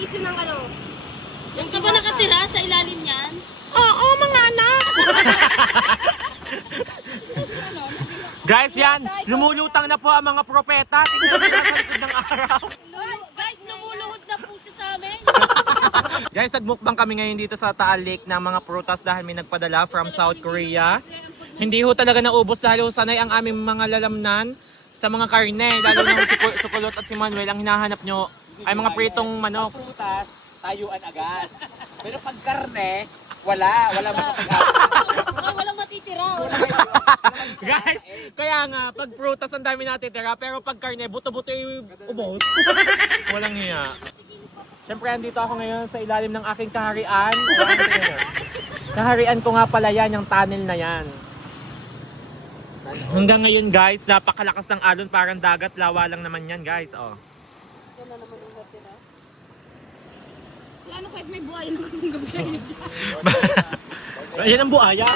issue ng ano. Yan ka ba nakatira sa ilalim niyan? Oo, mga anak! Guys, yan. Lumulutang na po ang mga propeta. Tingnan nyo sa likod ng araw. Guys, namuluhod na po siya sa amin. Guys, nagmukbang kami ngayon dito sa Taal Lake ng mga prutas dahil may nagpadala from South Korea. Hindi ho talaga naubos dahil ho sanay ang aming mga lalamnan sa mga karne. Lalo na si Sukulot at si Manuel, ang hinahanap nyo ay mga pritong manok. Prutas, tayuan agad. Pero pag karne, wala makapag-aral. Walang matitira. Guys, kaya nga, pag prutas ang dami natitira, pero pag karne, buto-buto yung ubos. Walang hiya. Siyempre, andito ako ngayon sa ilalim ng aking kaharian. Kaharian ko nga pala yan, yung tunnel na yan. Hanggang ngayon guys, napakalakas ng alon, parang dagat, lawa lang naman yan guys. Oh. Ano kahit may buhay na kasunggab kayo dyan? Yan ang buaya.